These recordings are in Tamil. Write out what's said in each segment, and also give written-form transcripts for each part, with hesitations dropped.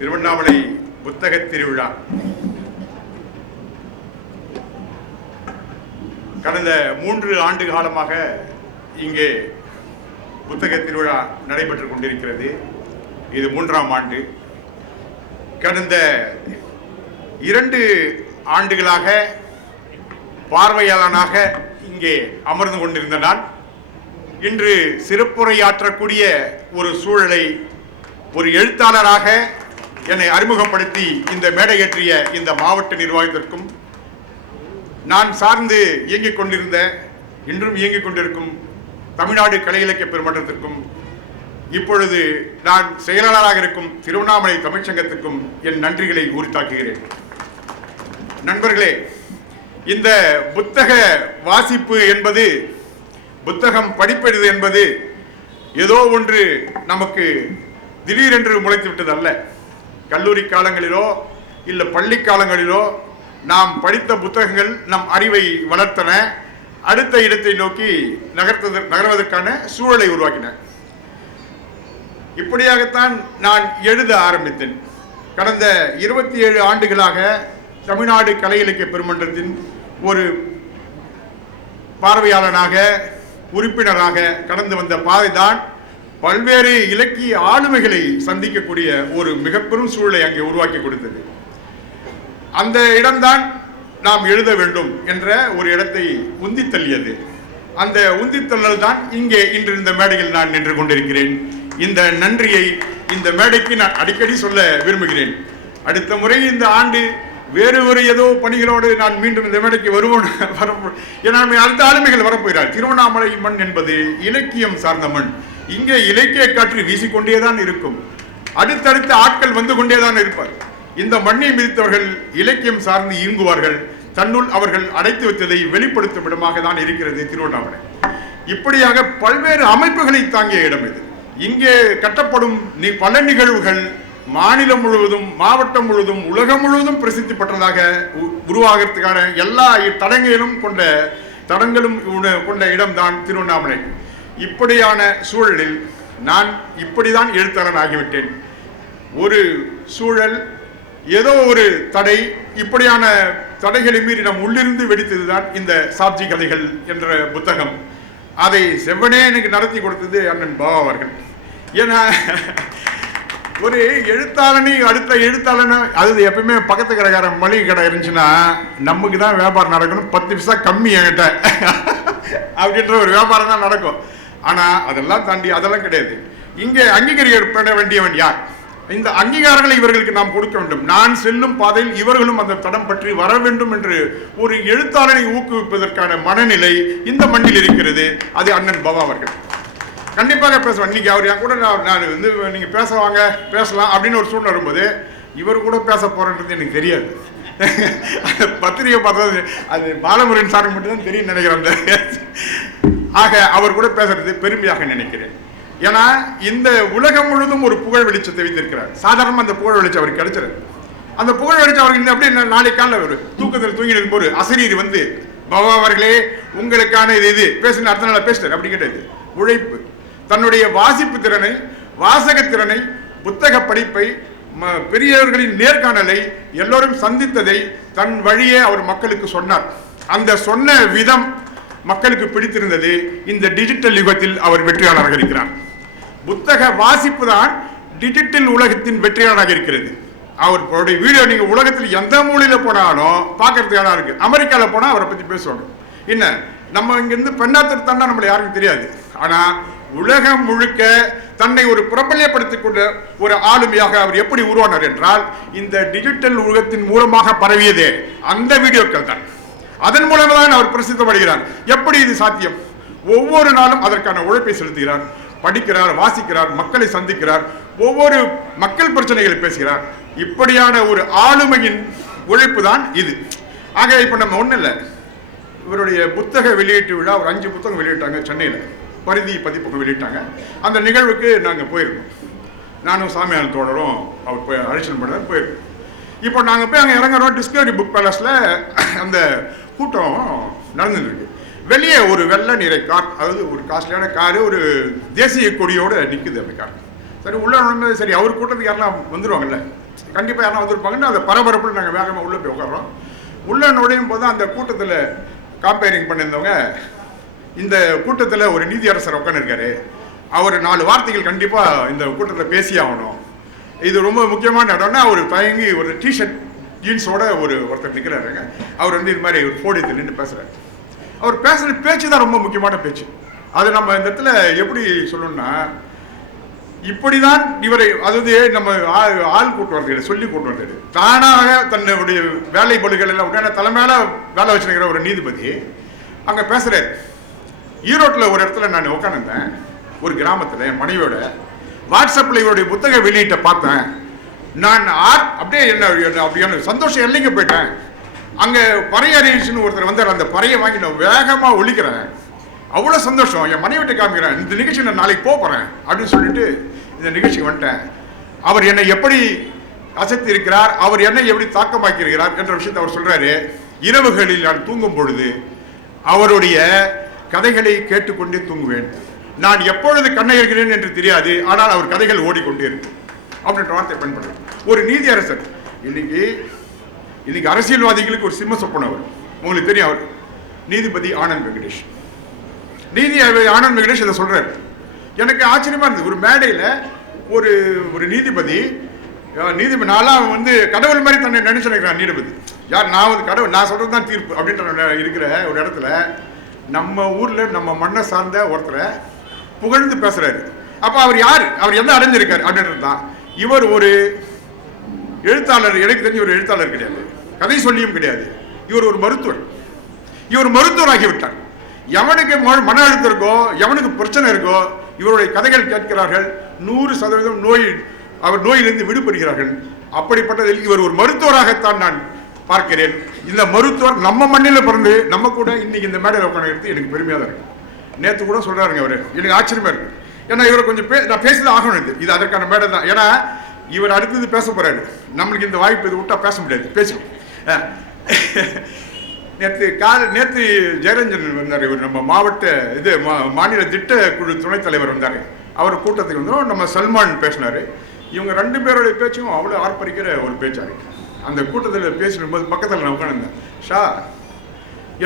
திருவண்ணாமலை புத்தக திருவிழா கடந்த 3 ஆண்டு காலமாக இங்கே புத்தக திருவிழா நடைபெற்றுக் கொண்டிருக்கிறது. இது 3ஆம் ஆண்டு. கடந்த 2 ஆண்டுகளாக பார்வையாளனாக இங்கே அமர்ந்து கொண்டிருந்த நான் இன்று சிறப்புரையாற்றக்கூடிய ஒரு சூழலை ஒரு எழுத்தாளராக என்னை அறிமுகப்படுத்தி இந்த மேடையேற்றிய இந்த மாவட்ட நிர்வாகத்திற்கும், நான் சார்ந்து இயங்கிக் கொண்டிருந்த இன்றும் இயங்கிக் கொண்டிருக்கும் தமிழ்நாடு கலை இலக்கிய பெருமன்றத்திற்கும், இப்பொழுது நான் செயலாளராக இருக்கும் திருவண்ணாமலை தமிழ்ச்சங்கத்துக்கும் என் நன்றிகளை உரித்தாக்குகிறேன். நண்பர்களே, இந்த புத்தக வாசிப்பு என்பது, புத்தகம் படிப்பது என்பது ஏதோ ஒன்று நமக்கு திடீரென்று முளைத்து விட்டதல்ல. கல்லூரி காலங்களிலோ இல்லை பள்ளி காலங்களிலோ நாம் படித்த புத்தகங்கள் நம் அறிவை வளர்த்தன, அடுத்த இடத்தை நோக்கி நகர்வதற்கான சூழலை உருவாக்கின. இப்படியாகத்தான் நான் எழுத ஆரம்பித்தேன். கடந்த 27 ஆண்டுகளாக தமிழ்நாடு கலை இலக்கிய பெருமன்றத்தின் ஒரு பார்வையாளனாக, உறுப்பினராக கடந்து வந்த பாதைதான் பல்வேறு இலக்கிய ஆளுமைகளை சந்திக்கக்கூடிய ஒரு மிகப்பெரும் சூழலை அங்கே உருவாக்கி கொடுத்தது. அந்த இடம்தான் நாம் எழுத வேண்டும் என்ற ஒரு இடத்தை உந்தி தள்ளியது. அந்த உந்தித்தள்ளல் தான் இங்கே இன்று இந்த மேடையில் நான் நின்று கொண்டிருக்கிறேன். இந்த நன்றியை இந்த மேடைக்கு நான் அடிக்கடி சொல்ல விரும்புகிறேன். அடுத்த முறை இந்த ஆண்டு வேறு ஏதோ பணிகளோடு நான் மீண்டும் இந்த மேடைக்கு வருவோம். ஏன்னா அடுத்த ஆளுமைகள் வரப்போகிறார். திருவண்ணாமலை மண் என்பது இலக்கியம் சார்ந்த மண். இங்கே இலக்கிய காற்று வீசிக்கொண்டேதான் இருக்கும். அடுத்தடுத்த ஆட்கள் வந்து கொண்டேதான் இருப்பார். இந்த மண்ணை மிதித்தவர்கள் இலக்கியம் சார்ந்து இயங்குவார்கள். தன்னுள் அவர்கள் அடைத்து வைத்ததை வெளிப்படுத்தும் இடமாக தான் இருக்கிறது திருவண்ணாமலை. இப்படியாக பல்வேறு அமைப்புகளை தாங்கிய இடம் இது. இங்கே கட்டப்படும் பல நிகழ்வுகள் மாநிலம் முழுவதும், மாவட்டம் முழுவதும், உலகம் முழுவதும் பிரசித்தி பெற்றதாக உருவாகிறதுக்கான எல்லா தடங்களும் கொண்ட இடம்தான் திருவண்ணாமலை. இப்படியான சூழலில் நான் இப்படிதான் எழுத்தாளன் ஆகிவிட்டேன். ஒரு சூழல், ஏதோ ஒரு தடை, இப்படியான தடைகளை மீறி நம் உள்ளிருந்து வெடித்ததுதான் இந்த சாப்ஜி கதைகள் என்ற புத்தகம். அதை செவ்வனே எனக்கு நடத்தி கொடுத்தது அண்ணன் பாபா அவர்கள். ஏன்னா ஒரு எழுத்தாளனி அடுத்த எழுத்தாளன, அது எப்பவுமே பக்கத்து கடைக்காரன் மளிகை கடை இருந்துச்சுன்னா நமக்கு தான் வியாபாரம் நடக்கணும், 10 பைசா கம்மி என்கிட்ட அப்படின்ற ஒரு வியாபாரம் தான் நடக்கும். ஆனால் அதெல்லாம் தாண்டி அதெல்லாம் கிடையாது. இங்கே அங்கீகரிக்கப்பட வேண்டியவன் யார்? இந்த அங்கீகாரங்களை இவர்களுக்கு நாம் கொடுக்க வேண்டும். நான் செல்லும் பாதையில் இவர்களும் அந்த தடம் பற்றி வர வேண்டும் என்று ஒரு எழுத்தாளனை ஊக்குவிப்பதற்கான மனநிலை இந்த மண்ணில் இருக்கிறது. அது அண்ணன் பாபா அவர்கள் கண்டிப்பாக பேசுவார். இன்னைக்கு அவர் என் கூட நான் நீங்க பேசலாம் அப்படின்னு ஒரு சூழ்நிலை வரும்போது இவர் கூட பேச போறேன்றது எனக்கு தெரியாது. பத்திரிகை பார்த்தது அது பாலமுருகன் சாருக்கு மட்டும்தான் தெரியும் நினைக்கிறேன். ஆக அவர் கூட பேசுறது பெருமையாக நினைக்கிறேன். ஏன்னா இந்த உலகம் முழுவதும் ஒரு புகழ் வெளிச்சத்தை வைத்திருக்கிறார். சாதாரணமாக அந்த புகழ் வெளிச்சம் அவருக்கு கிடைச்சிருக்கு. அந்த புகழ் வெளிச்சம் அவருக்கு அப்படியே நாளை காலையில் ஒரு தூக்கத்தில் தூங்கி இருக்கும்போது அசரீர் வந்து, பாபா அவர்களே உங்களுக்கான இது பேசுன அடுத்த நாள் பேசுறாரு. அப்படி கிடையாது. உழைப்பு, தன்னுடைய வாசிப்பு திறனை, வாசகத்திறனை, புத்தக படிப்பை, பெரியவர்களின் நேர்காணலை, எல்லோரும் சந்தித்ததை தன் வழியே அவர் மக்களுக்கு சொன்னார். அந்த சொன்ன விதம் மக்களுக்கு பிடித்திருந்தது. இந்த டிஜிட்டல் யுகத்தில் அவர் வெற்றியாளராக இருக்கிறார். புத்தக வாசிப்பு தான் டிஜிட்டல் உலகத்தின் வெற்றியாளராக இருக்கிறது. அவருடைய வீடியோ நீங்க உலகத்தில் எந்த மூலையில போனாலும் பார்க்கறதுக்கு இடம் இருக்கு. அமெரிக்காவில் போனால் அவரை பத்தி பேசுவாங்க. என்ன நம்ம இங்கிருந்து பெண்ணாத்திர தாண்டா நம்மளை யாருக்கும் தெரியாது. ஆனா உலகம் முழுக்க தன்னை ஒரு பிரபல்யப்படுத்திக் கொண்ட ஒரு ஆளுமையாக அவர் எப்படி உருவானார் என்றால் இந்த டிஜிட்டல் உலகத்தின் மூலமாக பரவியதே அந்த வீடியோக்கள் தான். அதன் மூலமாக தான் அவர் பிரசித்தப்படுகிறார். எப்படி இது சாத்தியம்? ஒவ்வொரு நாளும் அதற்கான உழைப்பை செலுத்துகிறார், படிக்கிறார், வாசிக்கிறார், மக்களை சந்திக்கிறார், ஒவ்வொரு மக்கள் பிரச்சனைகளை பேசுகிறார். இப்படியான ஒரு ஆளுமையின் உழைப்பு தான் இது. ஆக இப்ப நம்ம ஒண்ணு இல்லை, இவருடைய புத்தக வெளியீட்டு விழா ஒரு 5 புத்தகம் வெளியிட்டாங்க சென்னையில், பரிதி பதிப்பகம் வெளியிட்டாங்க. அந்த நிகழ்வுக்கு நாங்கள் போயிருக்கோம். நானும் சாமியார் தோழரும் அவர் போய் அழைச்சல் பண்ண போயிருக்கோம். இப்போ நாங்கள் போய் அங்கே இறங்குறோம். டிஸ்கவரி புக் பேலஸில் அந்த கூட்டம் நடந்துருக்கு. வெளியே ஒரு வெள்ளை நிறை கார், அதாவது ஒரு காஸ்ட்லியான காரு, ஒரு தேசிய கொடியோடு நிற்குது. அந்த கார் சரி உள்ள நுழைஞ்சது சரி, அவர் கூட்டத்துக்கு யாரெல்லாம் வந்துடுவாங்கல்ல, கண்டிப்பாக யாரெல்லாம் வந்துருப்பாங்கன்னு அந்த பரபரப்பில் நாங்கள் வேகமாக உள்ளே போய் உட்காரோம். உள்ளே நுழையும் போது அந்த கூட்டத்தில் காம்பேரிங் பண்ணியிருந்தவங்க, இந்த கூட்டத்தில் ஒரு நீதியரசர் உட்காந்துருக்காரு, அவர் 4 வார்த்தைகள் கண்டிப்பாக இந்த கூட்டத்தில் பேசி ஆகணும், இது ரொம்ப முக்கியமான இடம்னா அவர் தயங்கி ஒரு டிஷர்ட் ஜீன்ஸோட ஒருத்தர் நிற்கிறாருங்க. அவர் வந்து இது மாதிரி ஒரு போடியத்தில் நின்று பேசுகிறார். அவர் பேசுகிற பேச்சு தான் ரொம்ப முக்கியமான பேச்சு. அது நம்ம இந்த இடத்துல எப்படி சொல்லணும்னா, இப்படிதான் இவரை, அதாவது நம்ம ஆள் கூட்டு வரது சொல்லி கூட்டு வந்தது, தானாக தன்னுடைய வேலை பளுகள் எல்லாம் உடனே தலைமையில வேலை வச்சிருக்கிற ஒரு நீதிபதி அங்கே பேசுகிறார். ஈரோட்டில் ஒரு இடத்துல நான் உட்காந்துருந்தேன், ஒரு கிராமத்தில் என் மனைவியோட. வாட்ஸ்அப்பில் இவருடைய புத்தக வெளியீட்டை பார்த்தேன். நான் அப்படியே அப்படியான சந்தோஷம் எல்லைங்க போயிட்டேன். அங்கே பறைய அறிவிச்சுன்னு ஒருத்தர் வந்தார், அந்த பறையை வாங்கி நான் வேகமாக ஒழிக்கிறேன். அவ்வளோ சந்தோஷம். என் மனைவிட்ட காமிக்கிறேன், இந்த நிகழ்ச்சி நான் நாளைக்கு போகிறேன் அப்படின்னு சொல்லிட்டு இந்த நிகழ்ச்சிக்கு வந்துட்டேன். அவர் என்னை எப்படி அசைத்து இருக்கிறார், அவர் என்னை எப்படி தாக்கமாக்கி இருக்கிறார் என்ற விஷயத்தை அவர் சொல்றாரு. இரவுகளில் நான் தூங்கும் பொழுது அவருடைய கதைகளை கேட்டுக்கொண்டே தூங்குவேன். நான் எப்பொழுது கண்ணை இருக்கிறேன் என்று தெரியாது, ஆனால் அவர் கதைகள் ஓடிக்கொண்டே இருக்கு அப்படின்ற வார்த்தை பயன்படுறார். ஒரு நீதியரசர். இன்னைக்கு அரசியல்வாதிகளுக்கு ஒரு சிம்ம சொப்பனம் அவர், உங்களுக்கு தெரியும். அவர் நீதிபதி ஆனந்த் வெங்கடேஷ். ஆனந்த் வெங்கடேஷ் இதை சொல்றாரு. எனக்கு ஆச்சரியமா இருந்தது. ஒரு மேடையில் ஒரு நீதிபதி நான்லாம் வந்து கடவுள் மாதிரி தன்னை நினைச்சிருக்கிறான். நீதிபதி யார்? நான் வந்து கடவுள், நான் சொல்றது தான் தீர்ப்பு அப்படின்ற இருக்கிற ஒரு இடத்துல நம்ம ஊர்ல நம்ம மண்ணை சார்ந்த ஒருத்தரை புகழ்ந்து பேசுறாரு. அப்ப அவர் யாரு, அவர் என்ன அடைஞ்சிருக்காரு அப்படின்றது தான். இவர் ஒரு எழுத்தாளர், எனக்கு தெரிஞ்ச ஒரு எழுத்தாளர் கிடையாது, கதை சொல்லியும் கிடையாது. இவர் ஒரு மருத்துவர். இவர் மருத்துவராகிவிட்டார். எவனுக்கு மன அழுத்தம் இருக்கோ, எவனுக்கு பிரச்சனை இருக்கோ, இவருடைய கதைகள் கேட்கிறார்கள். 100% அவர் நோயிலிருந்து விடுபடுகிறார்கள். அப்படிப்பட்டதில் இவர் ஒரு மருத்துவராகத்தான் நான் பார்க்கிறேன். இந்த மருத்துவர் நம்ம மண்ணில் பிறந்து நம்ம கூட இன்னைக்கு இந்த மேடையில் உட்காந்து எனக்கு பெருமையாக தான் இருக்கு. நேற்று கூட சொல்றாருங்க அவர், எனக்கு ஆச்சரியமா இருக்கு. ஏன்னா இவரை கொஞ்சம் நான் பேசிதான் ஆகணும். இது அதற்கான மேடை தான். ஏன்னா இவர் அடுத்தது பேச போறாரு. நம்மளுக்கு இந்த வாய்ப்பு இது விட்டா பேச முடியாது, பேசணும். நேற்று ஜெயரஞ்சன் வந்தார். இவர் நம்ம மாவட்ட மாநில திட்ட குழு துணைத் தலைவர் வந்தார். அவர் கூட்டத்துக்கு வந்தோம். நம்ம சல்மான் பேசினாரு. இவங்க 2 பேருடைய பேச்சும் அவ்வளோ ஆர்ப்பரிக்கிற ஒரு பேச்சாரு. அந்த கூட்டத்தில் பேசும்போது பக்கத்தில் நான் உட்காந்துருந்தேன். ஷா,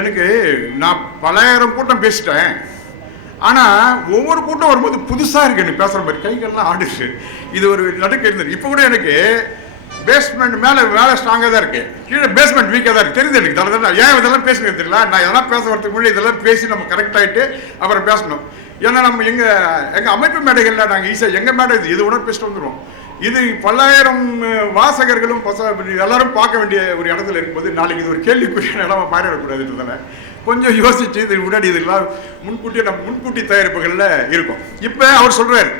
எனக்கு நான் பலாயிரம் கூட்டம் பேசிட்டேன், ஆனால் ஒவ்வொரு கூட்டம் வரும்போது புதுசாக இருக்கு எனக்கு பேசுகிற மாதிரி, கைகள்லாம் ஆடுச்சு. இது ஒரு நடுக்க இருந்தது. இப்போ கூட எனக்கு பேஸ்மெண்ட் மேலே வேலை ஸ்ட்ராங்காக தான் இருக்கு, கீழே பேஸ்மெண்ட் வீக்காக தான் இருக்கு. தெரியுது எனக்கு. ஏன் இதெல்லாம் பேசுகிறது தெரியல. நான் இதெல்லாம் பேச வரதுக்கு முன்னாடி இதெல்லாம் பேசி நம்ம கரெக்ட் ஆகிட்டு அப்புறம் பேசணும். ஏன்னா நம்ம எங்கள் அமைப்பு மேடைகளில் நாங்கள் ஈஸியாக எங்கள் மேடை இது உணர்வு பேசிட்டு வந்துடுவோம். இது பல்லாயிரம் வாசகர்களும் எல்லாரும் பார்க்க வேண்டிய ஒரு இடத்துல இருக்கும்போது நாளைக்கு இது ஒரு கேள்விக்குரிய இடமா மாறிடக்கூடாதுன்றதால கொஞ்சம் யோசிச்சு இது முன்னாடி இதெல்லாம் முன்கூட்டி தயாரிப்புகளில் இருக்கும். இப்போ அவர் சொல்றாரு,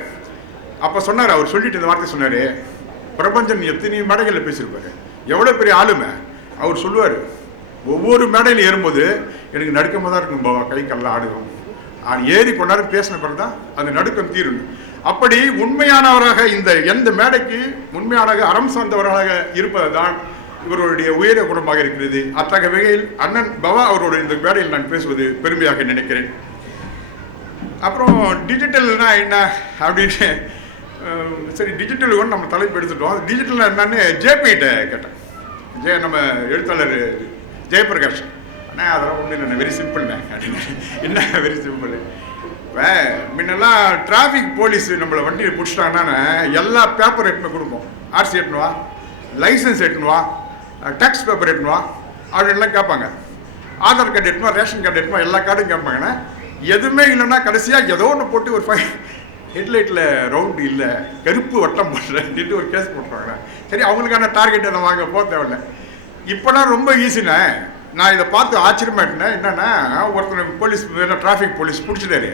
அப்போ சொன்னார், அவர் சொல்லிட்டு இந்த வார்த்தை சொன்னார், பிரபஞ்சன் எத்தனை மேடைகளில் பேசியிருப்பாரு, எவ்வளோ பெரிய ஆளுமை. அவர் சொல்லுவார், ஒவ்வொரு மேடையில் ஏறும்போது எனக்கு நடுக்கமாக தான் இருக்கும் பாவா, கை கல்லாம் ஆடுவோம். ஏறி கொண்டாரு பேசின பிறகு தான் அந்த நடுக்கம் தீரும். அப்படி உண்மையானவராக எந்த மேடைக்கு உண்மையான அறம் சார்ந்தவராக இருப்பதுதான் இவருடைய உயரிய குணமாக இருக்கிறது. அத்தகைய வகையில் அண்ணன் பவா அவரோட இந்த மேடையில் நான் பேசுவது பெருமையாக நினைக்கிறேன். அப்புறம் டிஜிட்டல்னா என்ன அப்படின்னு சரி, டிஜிட்டல் ஒன்று நம்ம தலைப்பு எடுத்துட்டோம். டிஜிட்டல் என்னன்னு ஜேபிகிட்ட கேட்டேன். நம்ம எழுத்தாளர் ஜெயபிரகாஷ், அண்ணா அதெல்லாம் ஒன்றும் இல்லை, வெரி சிம்பிள்ண்ணே அப்படின்னு. என்ன வெரி சிம்பிள்? இப்போ முன்னெல்லாம் டிராஃபிக் போலீஸ் நம்மளை வண்டியை பிடிச்சிட்டாங்கன்னா எல்லா பேப்பர் எட்டுன்னு கொடுப்போம். ஆர்சி எட்டுனுவா, லைசன்ஸ் எட்டுனுவா, டேக்ஸ் பேப்பர் எட்டுனுவா அப்படின்லாம் கேட்பாங்க. ஆதார் கார்டு எட்டுனுவா, ரேஷன் கார்டு எட்டுனுவா, எல்லா கார்டும் கேட்பாங்கன்னா எதுவுமே இல்லைன்னா கடைசியாக ஏதோ ஒன்று போட்டு ஒரு ஹெட்லைட்டில் ரவுண்டு இல்லை, கருப்பு வட்டம் போடுறேன்ட்டு ஒரு கேஸ் போட்டுருவாங்க. சரி, அவங்களுக்கான டார்கெட் அதை வாங்க போக தேவையில்லை. இப்போலாம் ரொம்ப ஈஸிண்ணே. நான் இதை பார்த்து ஆச்சரியமாயிட்டேன். என்னன்னா, ஒருத்தர் போலீஸ் டிராஃபிக் போலீஸ் பிடிச்சிட்டாரு.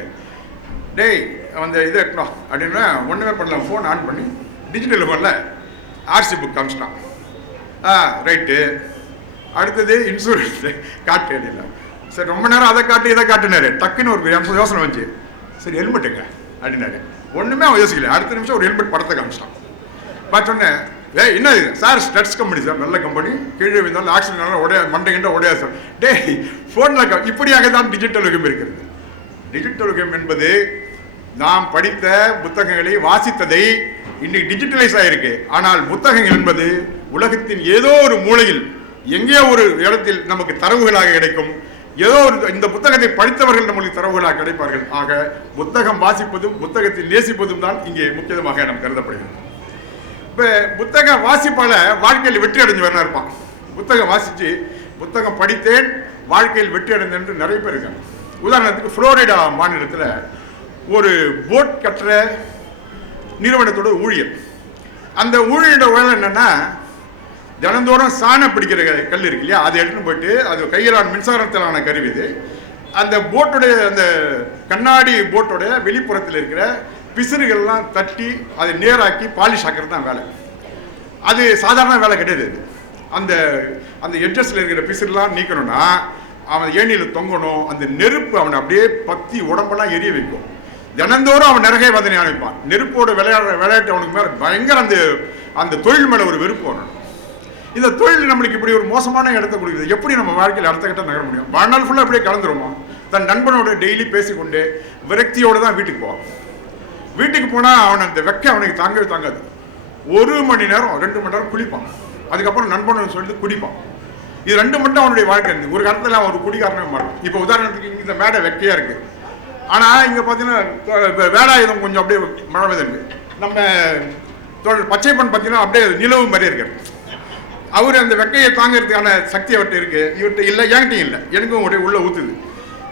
டேய் அந்த இதை எட்டணும் அப்படின்னா ஒன்றுமே பண்ணலாம், ஃபோன் ஆன் பண்ணி டிஜிட்டல் ஃபோனில் ஆர்சி புக் காமிச்சிட்டான். ரைட்டு. அடுத்தது இன்சூரன்ஸு காட்டு இல்லை. சரி, ரொம்ப நேரம் அதை காட்டு இதை காட்டுனாரு. டக்குன்னு ஒரு யோசனை வந்துச்சு. சரி, ஹெல்மெட்டுங்க அப்படின்னாரு. ஒன்றுமே அவன் யோசிக்கல. அடுத்த நிமிஷம் ஒரு ஹெல்மெட் படத்தை காமிச்சிட்டான். பார்த்தோன்னே, என்ன இது சார், ஸ்டட்ஸ் கம்பெனி சார், நல்ல கம்பெனி, கீழே இருந்தாலும் ஆக்சிடென்ட் மண்டைகிட்ட உடையாது சார். டே ஃபோனில் இப்படியாக தான் டிஜிட்டல் யுகம் இருக்கிறது. டிஜிட்டல் யுகம் என்பது நாம் படித்த புத்தகங்களை வாசித்ததை இன்னைக்கு டிஜிட்டலைஸ் ஆயிருக்கு. ஆனால் புத்தகங்கள் என்பது உலகத்தின் ஏதோ ஒரு மூலையில் எங்கேயோ ஒரு இடத்தில் நமக்கு தரவுகளாக கிடைக்கும். ஏதோ ஒரு இந்த புத்தகத்தை படித்தவர்கள் நம்மளுக்கு தரவுகளாக கிடைப்பார்கள். ஆக புத்தகம் வாசிப்பதும் புத்தகத்தை நேசிப்பதும் தான் இங்கே முக்கியமாக நாம் கருதப்படுகிறது. இப்போ புத்தக வாசிப்பால வாழ்க்கையில் வெற்றி அடைஞ்சு வரலாம் இருப்பான். புத்தகம் வாசித்து புத்தகம் படித்தேன் வாழ்க்கையில் வெற்றி அடைந்தேன் என்று நிறைய பேர் இருக்காங்க. உதாரணத்துக்கு புளோரிடா மாநிலத்தில் ஒரு போட் கட்டுற நிறுவனத்தோட ஊழியர். அந்த ஊழியரோட வேலை என்னன்னா, தினந்தோறும் சாணம் பிடிக்கிற கல் இருக்கு இல்லையா, அதை எடுத்துன்னு போயிட்டு அது கையிலான மின்சாரத்திலான கருவி இது. அந்த போட்டுடைய அந்த கண்ணாடி போட்டோடைய வெளிப்புறத்தில் இருக்கிற பிசிறுகள்லாம் தட்டி அதை நேராக்கி பாலிஷ் ஆக்கிறது தான் வேலை. அது சாதாரண வேலை கிடையாது. அந்த அந்த எட்ஜஸ்ல இருக்கிற பிசிறுலாம் நீக்கணும்னா அவன் ஏணியில் தொங்கணும். அந்த நெருப்பு அவனை அப்படியே பத்தி உடம்பெல்லாம் எரிய வைக்கும். தினந்தோறும் அவன் நரகை வந்தனை அனுப்பான். நெருப்போட விளையாட்டு அவனுக்கு மேலே பயங்கர அந்த தொழில் மேலே ஒரு வெறுப்பு வரணும். இந்த தொழில் நம்மளுக்கு இப்படி ஒரு மோசமான இடத்த கொடுக்குது. எப்படி நம்ம வாழ்க்கையில் அடுத்த கட்டம் நகர முடியும்? வாழ்நாள் ஃபுல்லாக அப்படியே கலந்துருவோம். தன் நண்பனோட டெய்லி பேசிக்கொண்டு விரக்தியோடு தான் வீட்டுக்கு போவான். வீட்டுக்கு போனால் அவன் அந்த வெக்க அவனுக்கு தாங்கவே தாங்காது. 1 மணி நேரம் 2 மணி நேரம் குளிப்பான். அதுக்கப்புறம் நண்பன் சொல்லிட்டு குடிப்பான். இது 2 மட்டும் அவனுடைய வாழ்க்கை இருந்து ஒரு காலத்தில் அவன் ஒரு குடிகாரனே மாறும். இப்போ உதாரணத்துக்கு இந்த மேடை வெக்கையாக இருக்கு. ஆனால் இங்கே பார்த்தீங்கன்னா வேலாயுதம் கொஞ்சம் அப்படியே மழை இருக்கு. நம்ம பச்சைப்பன் பார்த்தீங்கன்னா அப்படியே நிலவு மாதிரி இருக்காரு. அவர் அந்த வெக்கையை தாங்கிறதுக்கான சக்தி அவர்கிட்ட இருக்கு. இவர்கிட்ட இல்லை, என்கிட்டையும் இல்லை. எனக்கும் ஒரே உள்ள ஊற்றுது.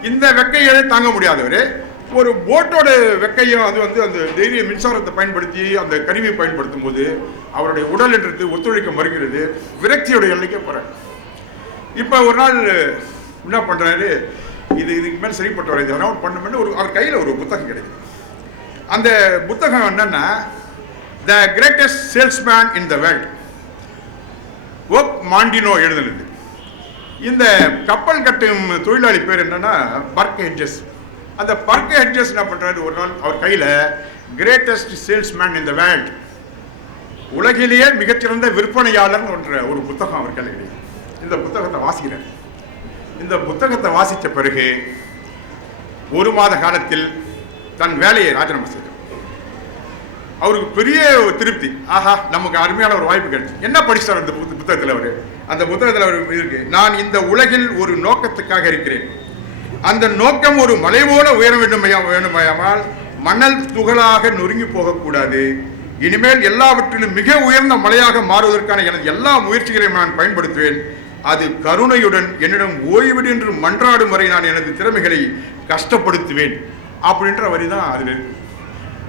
இந்த வெக்கையை தாங்க முடியாதவர் ஒரு போட்டோட வெக்கையும் அது அந்த தைரிய மின்சாரத்தை பயன்படுத்தி அந்த கருவியை பயன்படுத்தும் போது அவருடைய உடல் என்றது ஒத்துழைக்க மறுக்கிறது. விரக்தியோட எல்லைக்கே போகிறார். இப்போ ஒரு நாள் என்ன பண்ணுறாரு, இதுக்கு மேலே சரிப்பட்ட வர இது பண்ணுமென்னு அவர் கையில் ஒரு புத்தகம் கிடைக்குது. அந்த புத்தகம் என்னன்னா, the greatest salesman in the world, Og Mandino எழுதுனது. இந்த கப்பல் கட்டும் தொழிலாளி பேர் என்னன்னா பர்க் ஹெட்ஜஸ். அந்த பர்க் ஹெட்ஜஸ் என்ன பண்ணுறாரு, ஒரு நாள் அவர் கையில் greatest salesman in the world, உலகிலேயே மிகச்சிறந்த விற்பனையாளர் என்ற ஒரு புத்தகம் அவர் கையில் கிடையாது. இந்த புத்தகத்தை வாசிக்கிறார். இந்த புத்தகத்தை வாசித்த பிறகு 1 மாத காலத்தில் தன் வேலையை ராஜினாமா செய்தார். அவருக்கு பெரிய திருப்தி. ஆஹா, நமக்கு அருமையான ஒரு வாய்ப்பு கிடைச்சு. என்ன படிச்சார் அந்த புத்தகத்தில் அவர்? அந்த புத்தகத்தில் அவர் இருக்கு, நான் இந்த உலகில் ஒரு நோக்கத்துக்காக இருக்கிறேன். அந்த நோக்கம் ஒரு மலை போல உயர வேண்டுமையாமல் மணல் துகளாக நொறுங்கி போகக்கூடாது. இனிமேல் எல்லாவற்றிலும் மிக உயர்ந்த மலையாக மாறுவதற்கான எனது எல்லா முயற்சிகளையும் நான் பயன்படுத்துவேன். அது கருணையுடன் என்னிடம் ஓய்விடு என்று மன்றாடும் வரை நான் எனது திறமைகளை கஷ்டப்படுத்துவேன் அப்படின்ற வரி தான் அதில் இருக்கு.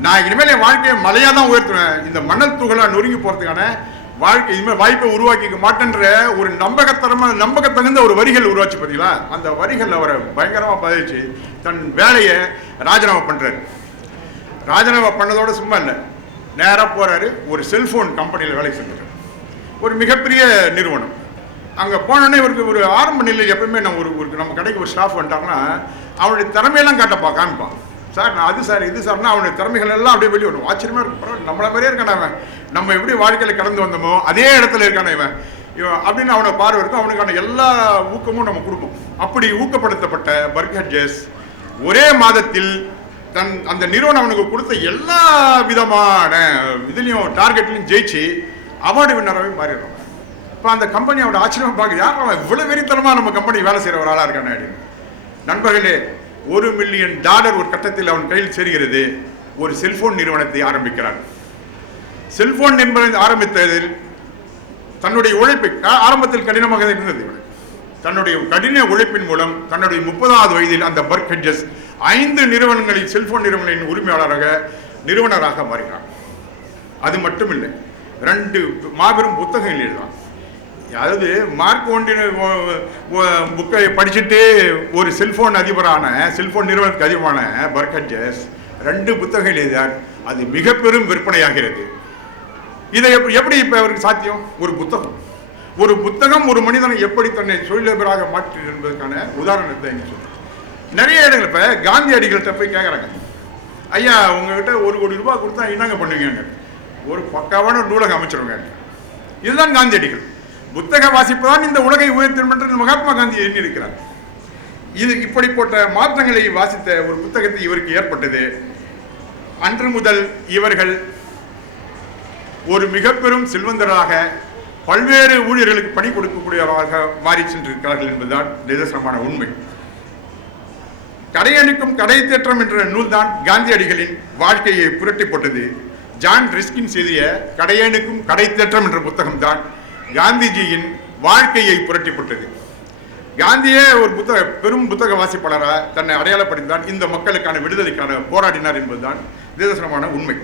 நான் இனிமேல் என் வாழ்க்கையை மலையாக தான் உயர்த்துவேன். இந்த மணல் துகளாக நொறுங்கி போகிறதுக்கான வாழ்க்கை இனிமேல் வாய்ப்பை உருவாக்கிக்க மாட்டேன்ற ஒரு நம்பகத்தகுந்த ஒரு வரிகள் உருவாச்சு பார்த்தீங்களா? அந்த வரிகள் அவரை பயங்கரமாக பாதிச்சு தன் வேலையை ராஜினாமா பண்ணுறாரு. ராஜினாமா பண்ணதோட சும்மா இல்லை, நேராக போகிறாரு. ஒரு செல்ஃபோன் கம்பெனியில் வேலை செஞ்சுறாரு. ஒரு மிகப்பெரிய நிறுவனம். அங்கே போனோடனே இவருக்கு ஒரு ஆரம்ப நிலையில் எப்பவுமே நம்ம கடைக்கு ஒரு ஸ்டாஃப் வந்துட்டாங்கன்னா அவனுடைய திறமையெல்லாம் காமிப்பான். சார் நான் அது சார் இது சார்னா அவனுடைய திறமைகள் எல்லாம் அப்படியே வெளியே வரும். ஆச்சரியமாக இருக்கும். பரவாயில்ல, நம்மளை மாதிரியே இருக்கான அவன், நம்ம எப்படி வாழ்க்கையில் கடந்து வந்தோமோ அதே இடத்துல இருக்கான இவன் அப்படின்னு அவனை பார்வை இருக்கும். அவனுக்கான எல்லா ஊக்கமும் நம்ம கொடுப்போம். அப்படி ஊக்கப்படுத்தப்பட்ட பர்க் ஹெட்ஜஸ் ஒரே மாதத்தில் அந்த நிறுவனம் அவனுக்கு கொடுத்த எல்லா விதமான இதுலேயும் டார்கெட்லையும் ஜெயிச்சு அவார்டு வின்னராகவே மாறிடுறான். இப்போ அந்த கம்பெனி அவனோட ஆச்சரியமாக பார்க்க, யாரும் அவன் இவ்வளோ வெறித்தனமாக நம்ம கம்பெனி வேலை செய்கிற ஒரு ஆளாக இருக்கானே அப்படின்னு. நண்பர்களே, $1 மில்லியன் ஒரு கட்டத்தில் அவன் கையில் சேர்கிறது. ஒரு செல்போன் நிறுவனத்தை ஆரம்பிக்கிறார். செல்போன் நிறுவனம் ஆரம்பித்ததில் தன்னுடைய உழைப்பை ஆரம்பத்தில் கடினமாக இருந்தது. தன்னுடைய கடின உழைப்பின் மூலம் தன்னுடைய 30வது வயதில் அந்த பர்க் ஹெட்ஜஸ் 5 நிறுவனங்களில் செல்போன் நிறுவனங்களின் நிறுவனராக மாறினார். அது மட்டும் இல்லை, 2 மாபெரும் புத்தகங்கள் எழுதினார். அதாவது மார்க் ஒன்றின் புக்கை படிச்சுட்டு ஒரு செல்போன் நிறுவனத்துக்கு அதிபரான பர்க் ஹெட்ஜஸ் 2 புத்தகங்கள் எழுதினார். அது மிக பெரும் விற்பனையாகிறது. இதை எப்படி இப்போ அவருக்கு சாத்தியம்? ஒரு புத்தகம் ஒரு மனிதனை எப்படி தன்னை தொழிலதிபராக மாற்றி என்பதற்கான உதாரணத்தை இங்கே சொல்றேன். நிறைய இடங்கள் இப்போ காந்தியடிகள்கிட்ட போய் கேட்குறாங்க, ஐயா உங்ககிட்ட $1 கோடி கொடுத்தா என்னங்க பண்ணுவீங்க? ஒரு பக்காவான நூலகம் அமைச்சிருங்க. இதுதான் காந்தியடிகள். புத்தக வாசிப்பு தான் இந்த உலகை உயர்த்தும் என்று மகாத்மா காந்தி எண்ணியிருக்கிறார். இது இப்படிப்பட்ட மாற்றங்களை வாசித்த ஒரு புத்தகத்தை இவருக்கு ஏற்பட்டது. அன்று முதல் இவர்கள் ஒரு மிக பெரும் செல்வந்தராக பல்வேறு ஊழியர்களுக்கு பணி கொடுக்கக்கூடியவராக மாறி சென்றிருக்கிறார்கள் என்பதுதான் நிதர்சனமான உண்மை. கடையனுக்கும் கடை தேற்றம் என்ற நூல்தான் காந்தியடிகளின் வாழ்க்கையை புரட்டி போட்டது. ஜான் ரிஸ்கின் செய்திய கடையனுக்கும் கடை தேற்றம் என்ற புத்தகம் தான் காந்திஜியின் வாழ்க்கையை புரட்டி போட்டது. காந்தியே ஒரு பெரும் புத்தக வாசிப்பாளராக தன்னை அடையாளப்படுத்தினார். இந்த மக்களுக்கான விடுதலைக்கான போராடினார் என்பதுதான் நிதர்சனமான உண்மை.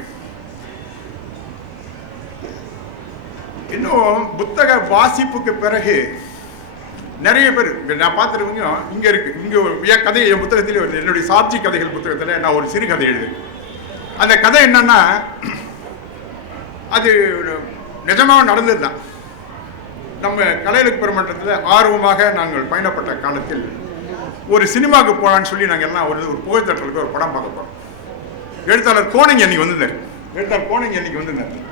இன்னும் புத்தக வாசிப்புக்கு பிறகு நிறைய பேர் நான் பார்த்துருவீங்க இங்கே இருக்கு. இங்கே என் கதை என் புத்தகத்தில் என்னுடைய சாட்சி கதைகள் புத்தகத்தில் நான் ஒரு சிறு கதை எழுதுறேன். அந்த கதை என்னன்னா, அது நிஜமாக நடந்தது தான். நம்ம கலையிலக்கு பெருமன்றத்தில் ஆர்வமாக நாங்கள் பயணப்பட்ட காலத்தில் ஒரு சினிமாவுக்கு போகலான்னு சொல்லி நாங்கள் எல்லாம் ஒரு புகைத்தட்டலுக்கு ஒரு படம் பார்க்க போகிறோம். எழுத்தாளர் கோணங்கி அன்னைக்கு வந்திருந்தார்.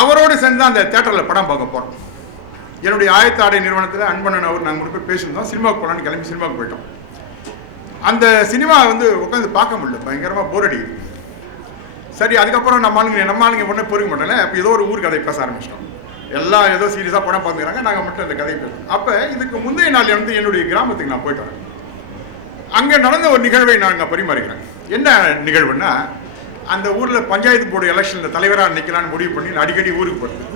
அவரோடு சேர்ந்து அந்த தேட்டரில் படம் பார்க்க போகிறோம். என்னுடைய ஆயத்த ஆடை நிறுவனத்தில் அன்பண்ணன் அவர் நாங்கள் 3 பேர் பேசியிருந்தோம். சினிமாவுக்கு போகலான்னு கிளம்பி சினிமாவுக்கு போயிட்டோம். அந்த சினிமா உட்காந்து பார்க்க முடியல, பயங்கரமாக போர் அடிக்குது. சரி, அதுக்கப்புறம் நம்ம ஆளுங்க ஒன்றும் பொறுக்க மாட்டோம்ல. அப்போ ஏதோ ஒரு ஊர் கதை பேச ஆரம்பிச்சிட்டோம். எல்லாம் ஏதோ சீரியஸாக படம் பார்த்துக்கிறாங்க, நாங்கள் மட்டும் அந்த கதையை பேசுகிறோம். அப்போ இதுக்கு முந்தைய நாள் என்னுடைய கிராமத்துக்கு நான் போயிட்டு வரேன். அங்கே நடந்த ஒரு நிகழ்வை நான் அங்கே பரிமாறிக்கிறேன். என்ன நிகழ்வுன்னா, அந்த ஊரில் பஞ்சாயத்து போர்டு எலெக்ஷனில் தலைவராக நிற்கலான்னு முடிவு பண்ணி அடிக்கடி ஊருக்கு போகிறது.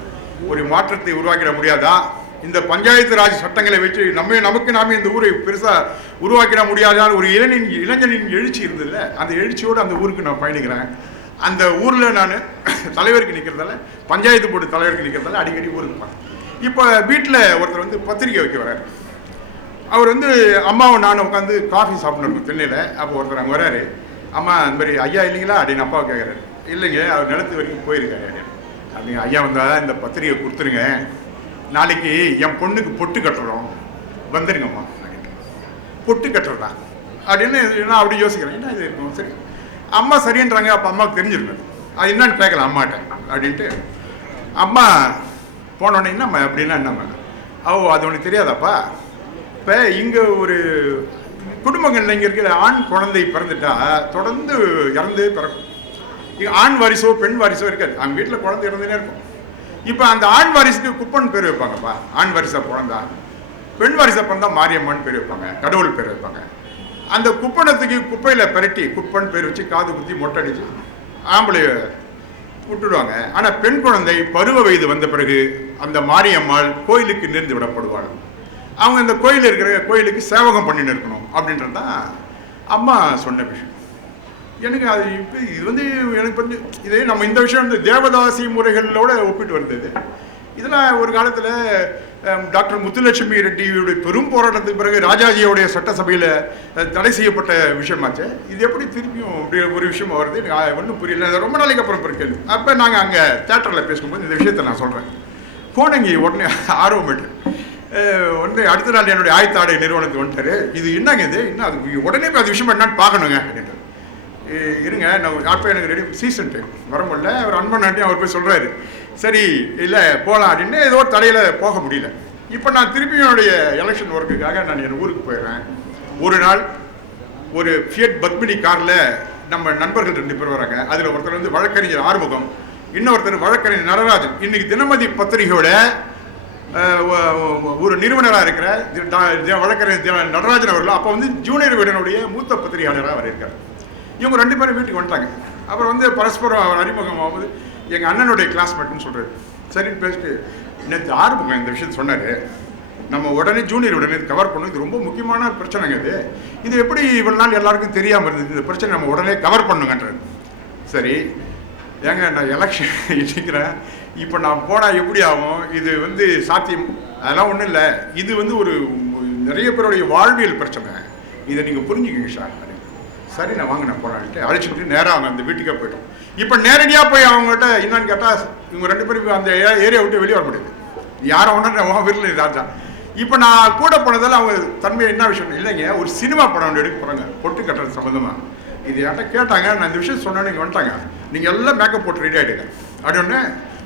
ஒரு மாற்றத்தை உருவாக்கிட முடியாதா? இந்த பஞ்சாயத்து ராஜ் சட்டங்களை வச்சு நமக்கு இந்த ஊரை பெருசாக உருவாக்கிட முடியாதான்னு ஒரு இளைஞனின் எழுச்சி இருந்ததில்ல, அந்த எழுச்சியோடு அந்த ஊருக்கு நான் பயணிக்கிறேன். அந்த ஊரில் நான் தலைவருக்கு நிற்கிறதால, பஞ்சாயத்து போர்டு தலைவருக்கு நிற்கிறதால அடிக்கடி ஊருக்கு போகிறேன். இப்போ வீட்டில் ஒருத்தர் பத்திரிக்கை வைக்க வர்றாரு. அவர் அம்மாவும் நானும் உட்காந்து காஃபி சாப்பிட்ணும் தென்னையில். அப்போ ஒருத்தர் அங்கே வர்றாரு. அம்மா இந்த மாதிரி ஐயா இல்லைங்களா அப்படின்னு அப்பாவை கேட்குறாரு. இல்லைங்க, அவர் நிலத்து வரைக்கும் போயிருக்காரு அப்படிங்க. ஐயா வந்தால் இந்த பத்திரிகை கொடுத்துருங்க, நாளைக்கு என் பொண்ணுக்கு பொட்டு கட்டுறோம், வந்துருங்கம்மா அப்படின்ட்டு. பொட்டு கட்டுறதா அப்படின்னு நான் அப்படி யோசிக்கிறேன். என்ன இது இருக்கும்? சரி, அம்மா சரின்றாங்க. அப்போ அம்மாவுக்கு தெரிஞ்சிருக்காரு. அது என்னன்னு கேட்கலாம் அம்மாட்ட அப்படின்ட்டு. அம்மா போனோடனே என்னம்மா அப்படின்னா என்னம்மா? அது உனக்கு தெரியாதாப்பா? இப்போ இங்கே ஒரு குடும்பங்கள்ல இங்கே இருக்கிற ஆண் குழந்தை பிறந்துட்டா தொடர்ந்து இறந்து பிறக்கும். இங்கே ஆண் வாரிசோ பெண் வாரிசோ இருக்காது. அவங்க வீட்டில் குழந்தை இறந்துனே இருக்கும். இப்போ அந்த ஆண் வாரிசுக்கு குப்பன் பேர் வைப்பாங்கப்பா. ஆண் வாரிசா பிறந்தா. பெண் வாரிசா பிறந்தா மாரியம்மான்னு பேர் வைப்பாங்க, கடவுள் பேர் வைப்பாங்க. அந்த குப்பனத்துக்கு குப்பையில் பெரட்டி குப்பன் பேர் வச்சு காது குத்தி மொட்டை அடிச்சு ஆம்பளைய விட்டுடுவாங்க. ஆனால் பெண் குழந்தை பருவ வயது வந்த பிறகு அந்த மாரியம்மாள் கோயிலுக்கு நேர்ந்து விடப்படுவாள். அவங்க இந்த கோயிலுக்கு சேவகம் பண்ணின்னு இருக்கணும் அப்படின்றது தான் அம்மா சொன்ன விஷயம். எனக்கு அது இப்போ இது எனக்கு இதே நம்ம இந்த விஷயம் தேவதாசி முறைகளோட ஒப்பிட்டு வந்தது. இதில் ஒரு காலத்தில் டாக்டர் முத்துலட்சுமி ரெட்டியுடைய பெரும் போராட்டத்துக்கு பிறகு ராஜாஜியோடைய சட்டசபையில் தடை செய்யப்பட்ட விஷயமாச்சு. இது எப்படி திருப்பியும் அப்படி ஒரு விஷயம் வருது எனக்கு ஒன்றும் புரியல. ரொம்ப நாளைக்கு அப்புறம் பிறகு அப்போ நாங்கள் அங்கே தேட்டரில் பேசும்போது இந்த விஷயத்தை நான் சொல்கிறேன். கோணங்கி உடனே ஆர்வமிட்டு அடுத்த நாள் என்னுடைய ஆயத்த ஆடை நிறுவனத்துக்கு வந்துட்டாரு. இது என்னங்க இது என்ன? அது உடனே அது விஷயம் என்னன்னு பார்க்கணுங்க அப்படின்ட்டு. இருங்க, நான் அப்போ எனக்கு ரெடி சீசன் டைம் வர முடியல. அவர் அன்பண்ணாட்டி அவர் போய் சொல்கிறாரு, சரி இல்லை போகலாம் அப்படின்னு. ஏதோ ஒரு தடையில் போக முடியல. இப்போ நான் திருப்பியும் என்னுடைய எலெக்ஷன் ஒர்க்குக்காக நான் என் ஊருக்கு போயிடுறேன். ஒரு நாள் ஒரு ஃபியட் பத்மினி காரில் நம்ம நண்பர்கள் 2 பேர் வராங்க. அதில் ஒருத்தர் வழக்கறிஞர் ஆறுமுகம், இன்னொருத்தர் வழக்கறிஞர் நடராஜன். இன்னைக்கு தினமதி பத்திரிகையோட ஒரு நிறுவனராக இருக்கிற வழக்கறிஞர் நடராஜன் அவர்கள் அப்போ ஜூனியர் வீடனுடைய மூத்த பத்திரிகையாளராக அவர் இருக்கார். இவங்க 2 பேரும் வீட்டுக்கு வந்துட்டாங்க. அப்புறம் பரஸ்பரம் அவர் அறிமுகம் ஆகும்போது எங்கள் அண்ணனுடைய கிளாஸ்மேட்னு சொல்கிறாரு. சரின்னு பேசிட்டு, நேற்று ஆரம்பங்க இந்த விஷயத்தை சொன்னார், நம்ம உடனே ஜூனியர் உடனே கவர் பண்ணணும், இது ரொம்ப முக்கியமான பிரச்சனைங்க. இது எப்படி இவ்வளோ நாள் எல்லாருக்கும் தெரியாமல் இருந்தது, இந்த பிரச்சனை நம்ம உடனே கவர் பண்ணுங்கன்றார். சரி ஏங்க, நான் எலெக்ஷன் இருக்கிறேன், இப்போ நான் போனால் எப்படி ஆகும்? இது சாத்தியம் அதெல்லாம் ஒன்றும் இல்லை. இது ஒரு நிறைய பேருடைய வாழ்வியல் பிரச்சனை, இதை நீங்கள் புரிஞ்சுக்கிங்க சார். சரி நான் வாங்க நான் போனான்ட்டு அழைச்சிட்டு நேராக அவங்க அந்த வீட்டுக்கே போயிட்டோம். இப்போ நேரடியாக போய் அவங்ககிட்ட என்னன்னு கேட்டால் இவங்க 2 பேரும் அந்த ஏரியா விட்டு வெளியே வர முடியாது. யாரை ஒன்றா வீட்டில் ராஜா. இப்போ நான் கூட போனதால் அவங்க தன்மையை என்ன விஷயம் இல்லைங்க, ஒரு சினிமா படம் எடுக்க போகிறாங்க பொட்டு கட்டுறது சம்மந்தமாக. இது யார்ட்ட கேட்டாங்க, நான் இந்த விஷயம் சொன்னேன்னு நீங்கள் வந்துட்டாங்க, நீங்கள் எல்லாம் மேக்கப் போட்டு ரெடி ஆகிடுங்க அப்படின்னு.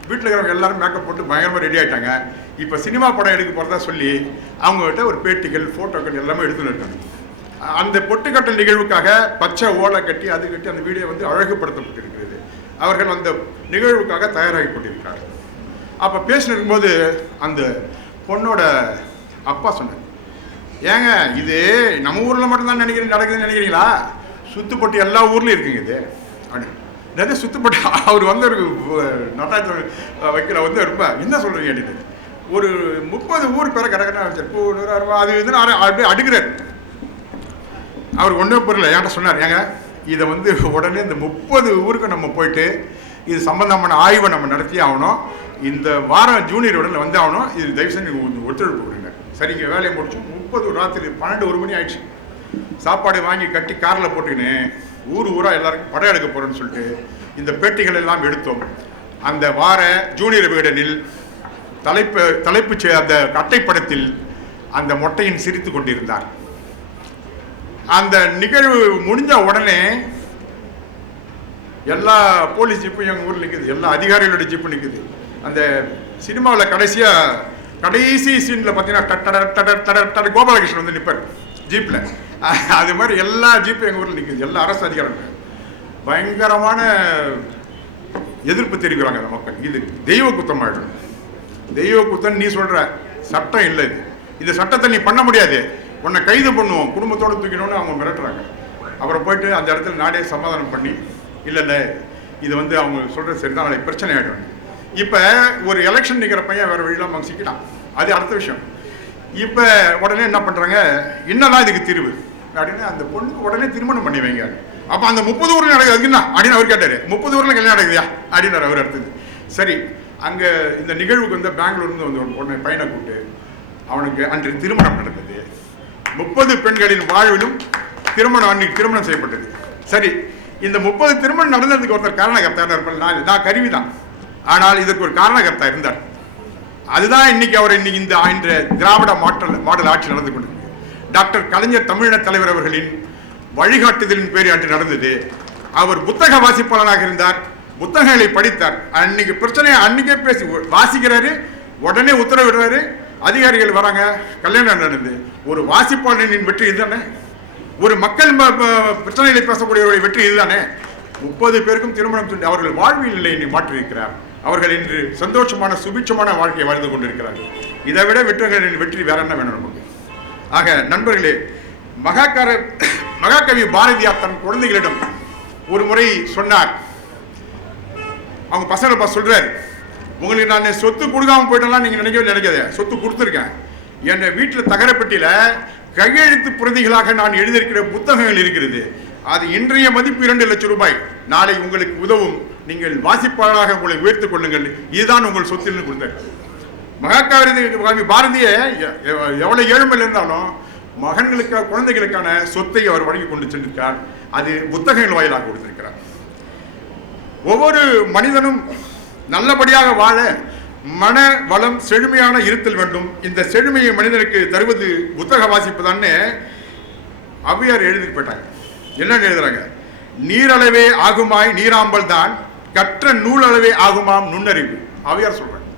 வீட்டில் இருக்கிறவங்க எல்லாரும் மேக்கப் போட்டு பயங்கரமாக ரெடி ஆகிட்டாங்க. இப்போ சினிமா படம் எடுக்க போகிறதா சொல்லி அவங்ககிட்ட ஒரு பேட்டிகள் ஃபோட்டோக்கள் எல்லாமே எடுத்துன்னு இருக்காங்க. அந்த பொட்டுக்கட்டல் நிகழ்வுக்காக பச்சை ஓலை கட்டி அது கட்டி அந்த வீடியோ வந்து அழகுபடுத்தப்பட்டிருக்கிறது. அவர்கள் அந்த நிகழ்வுக்காக தயாராகி கொண்டிருக்கிறார்கள். அப்போ பேசினிருக்கும்போது அந்த பொண்ணோட அப்பா சொன்னார், ஏங்க இது நம்ம ஊரில் மட்டும்தான் நடக்குதுன்னு நினைக்கிறீங்களா? சுத்துப்பட்டு எல்லா ஊர்லேயும் இருக்குங்க இது அப்படின்னு. நிறைய சுத்துப்பட்டு அவர் வந்து ஒரு நடராஜ வைக்கிற வந்து ரொம்ப என்ன சொல்கிறீங்க அப்படின்னு ஒரு 30 ஊர் பேரை கடற்கடா வச்சார். அது இது அப்படியே அடுக்கிறார். அவர் ஒன்றும் பொருள் என்கிட்ட சொன்னார், ஏங்க இதை வந்து உடனே இந்த 30 ஊருக்கு நம்ம போயிட்டு இது சம்பந்தமான ஆய்வை நம்ம நடத்தி ஆகணும். இந்த வாரம் ஜூனியர் உடனே வந்து ஆகணும். இது தயவு செஞ்சு ஒத்துழைப்பு கொடுங்க. சரிங்க, வேலையை முடிச்சோம். 30 ராத்திரி 12 1 மணி ஆயிடுச்சு. சாப்பாடு வாங்கி கட்டி காரில் போட்டுக்கின்னு ஊராக எல்லாருக்கும் படம் எடுக்க போகிறேன்னு சொல்லிட்டு இந்த பேட்டிகள் எல்லாம் எடுத்தோம். அந்த வார ஜூனியர் விகடனில் தலைப்பு அந்த அட்டைப்படத்தில் அந்த மொட்டையின் சிரித்து கொண்டிருந்தார். அந்த நிகழ்வு முடிஞ்ச உடனே எல்லா போலீஸ் ஜீப்பும் எங்கள் ஊரில் நிற்குது, எல்லா அதிகாரிகளோட ஜீப்பு நிற்குது. அந்த சினிமாவில் கடைசி சீனில் பார்த்தீங்கன்னா கோபாலகிருஷ்ணன் வந்து நிற்பார் ஜீப்பில். அது மாதிரி எல்லா ஜீப்பும் எங்கள் ஊரில் நிற்குது. எல்லா அரசு அதிகாரிகள் பயங்கரமான எதிர்ப்பு தெரிவிக்கிறாங்க அந்த மக்கள். இது தெய்வ குத்தம் ஆகிடும். தெய்வ குத்தம் நீ சொல்கிற சட்டம் இல்லை. இந்த சட்டத்தை நீ பண்ண முடியாது, உன்னை கைது பண்ணுவோம், குடும்பத்தோடு தூக்கணும்னு அவங்க மிரட்டுறாங்க. அப்புறம் போயிட்டு அந்த இடத்துல நாடே சமாதானம் பண்ணி இல்லை இது வந்து அவங்க சொல்கிற சரிதான், நாளைக்கு பிரச்சனை ஆகிடும். இப்போ ஒரு எலெக்ஷன் நிற்கிற பையன் வேறு வழியெல்லாம் அவங்க சிக்கிட்டான், அது அடுத்த விஷயம். இப்போ உடனே என்ன பண்ணுறாங்க, என்னதான் இதுக்கு தீர்வு அப்படின்னு அந்த பொண்ணுக்கு உடனே திருமணம் பண்ணி வைங்க. அப்போ அந்த 30 ஊரில் நடக்குது அதுக்குன்னா அப்படின்னு அவர் கேட்டார். 30 ஊரில் கல்யாணம் நடக்குதுயா அப்படின்னாரு அவர். அடுத்தது சரி, அங்கே இந்த நிகழ்வுக்கு வந்து பெங்களூர்லேருந்து வந்து ஒரு பொண்ணு பையனை கூப்பிட்டு அவனுக்கு அன்று திருமணம் நடந்தது. 30 பெண்களின் வாழ்விலும் அன்னைக்கு திருமணம் செய்யப்பட்டது. சரி, இந்த 30 திருமணம் நடந்ததுக்கு ஒருத்தர் காரணகர்த்தா இருப்பார். நான் கருவி தான், ஆனால் இதற்கு ஒரு காரணகர்த்தா இருந்தார். அதுதான் இன்னைக்கு அவர் இந்த திராவிட மாடல் ஆட்சி நடந்து கொண்டிருக்கு. டாக்டர் கலைஞர் தமிழின தலைவர் அவர்களின் வழிகாட்டுதலின் பேர் அன்று நடந்தது. அவர் புத்தக வாசிப்பாளராக இருந்தார், புத்தகங்களை படித்தார். அன்னைக்கு பிரச்சனையை அன்னைக்கே பேசி வாசிக்கிறாரு, உடனே உத்தரவிடுறாரு, அதிகாரிகள் வராங்க, கல்யாணம் நடந்தது. ஒரு வாசிப்பாளரின் வெற்றி இதுதானே, ஒரு மக்கள் பிரச்சனைகளை பேசக்கூடியவருடைய வெற்றி இதுதானே. 30 பேருக்கும் திருமணம் சொல்லி அவர்கள் வாழ்வியல் நிலையை மாற்றியிருக்கிறார். அவர்கள் இன்று சந்தோஷமான சுபிட்சமான வாழ்க்கையை வாழ்ந்து கொண்டிருக்கிறார்கள். இதை விட வெற்றி வேற என்ன வேணும் நமக்கு? ஆக நண்பர்களே, மகாகவி பாரதியார் தன் குழந்தைகளிடம் ஒரு முறை சொன்னார். அவங்க பசங்களை சொல்றாரு, உங்களுக்கு நான் சொத்து கொடுக்காம போயிட்டெல்லாம் நீங்க நினைக்காத, சொத்து கொடுத்துருக்கேன். என் வீட்டில் தகரப்பட்டியில கையெழுத்து பிரதிகளாக நான் எழுதியிருக்கிற புத்தகங்கள் இருக்கிறது. அது இன்றைய மதிப்பு 2 லட்சம் ரூபாய். நாளை உங்களுக்கு உதவும், நீங்கள் வாசிப்பாளராக உங்களை உயர்த்துக் கொள்ளுங்கள், இதுதான் உங்கள் சொத்துன்னு கொடுத்தார். மகாகவி பாரதிய எவ்வளவு ஏழ்மையில் இருந்தாலும் மகன்களுக்கான குழந்தைகளுக்கான சொத்தை அவர் வழங்கி கொண்டு சென்றிருக்கார். அது புத்தகங்கள் வாயிலாக கொடுத்திருக்கிறார். ஒவ்வொரு மனிதனும் நல்லபடியாக வாழ மன வளம் செழுமையான இருத்தல் வேண்டும். இந்த செழுமையை மனிதனுக்கு தருவது புத்தக வாசிப்பு தான் ஔவையார் எழுதிட்டு போயிட்டாங்க. என்னன்னு எழுதுறாங்க, நீரளவே ஆகுமாய் நீராம்பல் தான், கற்ற நூல் அளவே ஆகுமாம் நுண்ணறிவு. ஔவையார் சொல்றாங்க,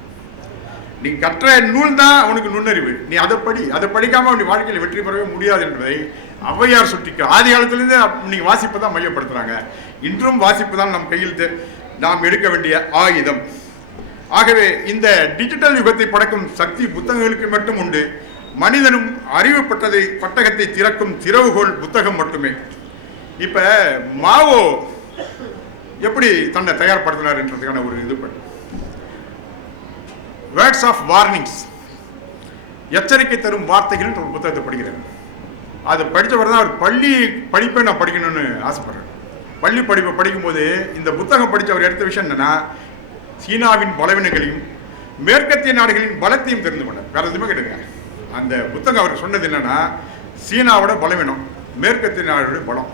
நீ கற்ற நூல் தான் உனக்கு நுண்ணறிவு, நீ அதை படிக்காம அப்படி வாழ்க்கையில் வெற்றி பெறவே முடியாது என்பதை ஔவையார் சுட்டிக்க. ஆதி காலத்திலிருந்து நீங்க வாசிப்பு தான் மையப்படுத்துறாங்க. இன்றும் வாசிப்பு தான் நம் கையில் நாம் எடுக்க வேண்டிய ஆயுதம். ஆகவே இந்த டிஜிட்டல் யுகத்தை படைக்கும் சக்தி புத்தகங்களுக்கு மட்டும் உண்டு. மனிதனும் அறிவு பட்டகத்தை திறக்கும் திறவுகோல் புத்தகம் மட்டுமே. இப்ப மாவோ எப்படி தன்னை தயார்படுத்தினார் என்றதுக்கான ஒரு இது வேர்ட்ஸ் ஆஃப் வார்னிங்ஸ், எச்சரிக்கை தரும் வார்த்தைகள் என்ற ஒரு புத்தகத்தை படிக்கிறேன். அது படித்தவர் தான் அவர் பள்ளி படிப்பை நான் படிக்கணும்னு ஆசைப்படுறேன். பள்ளி படிப்பை படிக்கும்போது இந்த புத்தகம் படித்த அவர் எடுத்த விஷயம் என்னன்னா, சீனாவின் பலவீனங்களையும் மேற்கத்திய நாடுகளின் பலத்தையும் தெரிந்து கொண்டார். வேற எதுவுமே கிடையாது. அந்த புத்தகம் அவர் சொன்னது என்னன்னா, சீனாவோட பலவீனம், மேற்கத்திய நாடுகளுடைய பலம்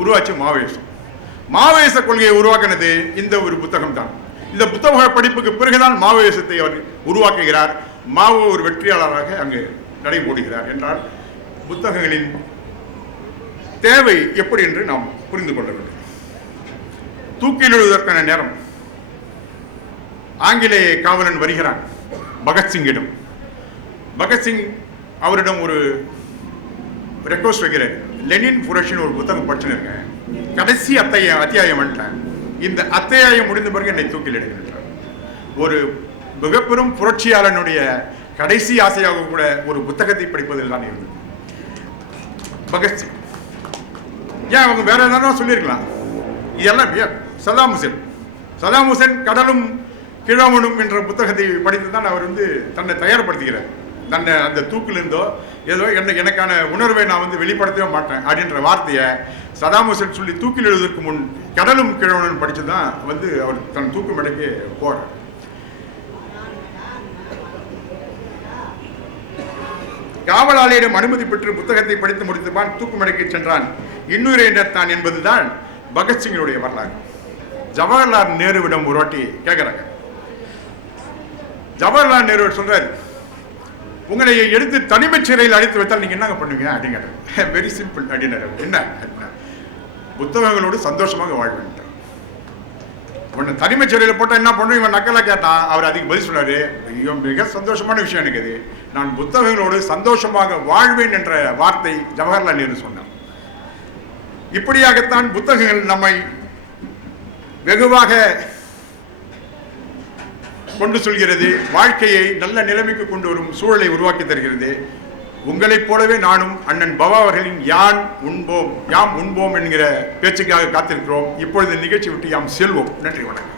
உருவாச்சு மாவோயிச கொள்கையை உருவாக்கினது இந்த ஒரு புத்தகம் தான். இந்த புத்தக படிப்புக்கு பிறகுதான் மாவோயிசத்தை அவர் உருவாக்குகிறார். மாவோ ஒரு வெற்றியாளராக அங்கு நடைபோடுகிறார் என்றால் புத்தகங்களின் தேவை எப்படி என்று நாம் புரிந்து கொள்ள வேண்டும். தூக்கிலிடுவதற்கான நேரம். ஆங்கிலேய காவலன் வருகிறான் பகத்சிங்கிடம். பகத்சிங் அவரிடம் ஒரு ரெக்வஸ்ட் வைக்கிறார், லெனின் புரட்சின்னு ஒரு புத்தகம் படிச்சுருக்கேன். கடைசி அத்தியாயம் வந்துட்டேன். இந்த அத்தியாயம் முடிந்த பிறகு என்னை தூக்கில் எடுக்கின்றார். ஒரு மிகப்பெரும் புரட்சியாளனுடைய கடைசி ஆசையாக கூட ஒரு புத்தகத்தை படிப்பதில் தான் இருந்தது. பகத்சிங் ஏன் அவங்க வேற ஏதாவது சொல்லியிருக்கலாம். இதெல்லாம் சதாம் ஹுசேன் கடலும் கிழவனும் என்ற புத்தகத்தை படித்து தான் அவர் தன்னை தயார்படுத்துகிறார். தன்னை அந்த தூக்கில் இருந்தோ ஏதோ எனக்கான உணர்வை நான் வெளிப்படுத்தவே மாட்டேன் அப்படின்ற வார்த்தையை சதாம் ஹுசேன் சொல்லி தூக்கில் எழுதுவதற்கு முன் கடலும் கிழவனும் படித்து தான் அவர் தன் தூக்கு மேடைக்கு போறார். காவலாளியிடம் அனுமதி பெற்று புத்தகத்தை படித்து முடித்துப்பான் தூக்கு மேடைக்கு சென்றான். இன்னுயிரை நேர்த்தான் என்பதுதான் பகத்சிங்கினுடைய வரலாறு. ஜவஹர்லால் நேருவிடம் ஒரு வாட்டி கேட்கிறாங்க. ஜவஹர்லால் நேரு சொல்றாரு, உங்களை எடுத்து தனிமை சிறையில் அழைத்து வைத்தால் நீங்க என்ன பண்ணுவீங்க அப்படிங்கிறார். வெரி சிம்பிள் அப்படின்னாரு. என்ன புத்தகங்களோடு சந்தோஷமாக வாழ்வேன். உன்னை தனிமை சிறையில் போட்டால் என்ன பண்ணும் இவன் நக்கலா கேட்டான். அவர் அதுக்கு பதில் சொன்னாரு, ஐயோ மிக சந்தோஷமான விஷயம் எனக்கு அது, நான் புத்தகங்களோடு சந்தோஷமாக வாழ்வேன் என்ற வார்த்தை ஜவஹர்லால் நேரு சொன்னார். இப்படியாகத்தான் புத்தகங்கள் நம்மை வெகுவாக கொண்டு சொல்கிறது. வாழ்க்கையை நல்ல நிலைமைக்கு கொண்டு வரும் சூழலை உருவாக்கி தருகிறது. உங்களைப் போலவே நானும் அண்ணன் பவா அவர்களின் யாம் உண்போம் என்கிற பேச்சுக்காக காத்திருக்கிறோம். இப்பொழுது நிகழ்ச்சி விட்டு யாம் செல்வோம். நன்றி, வணக்கம்.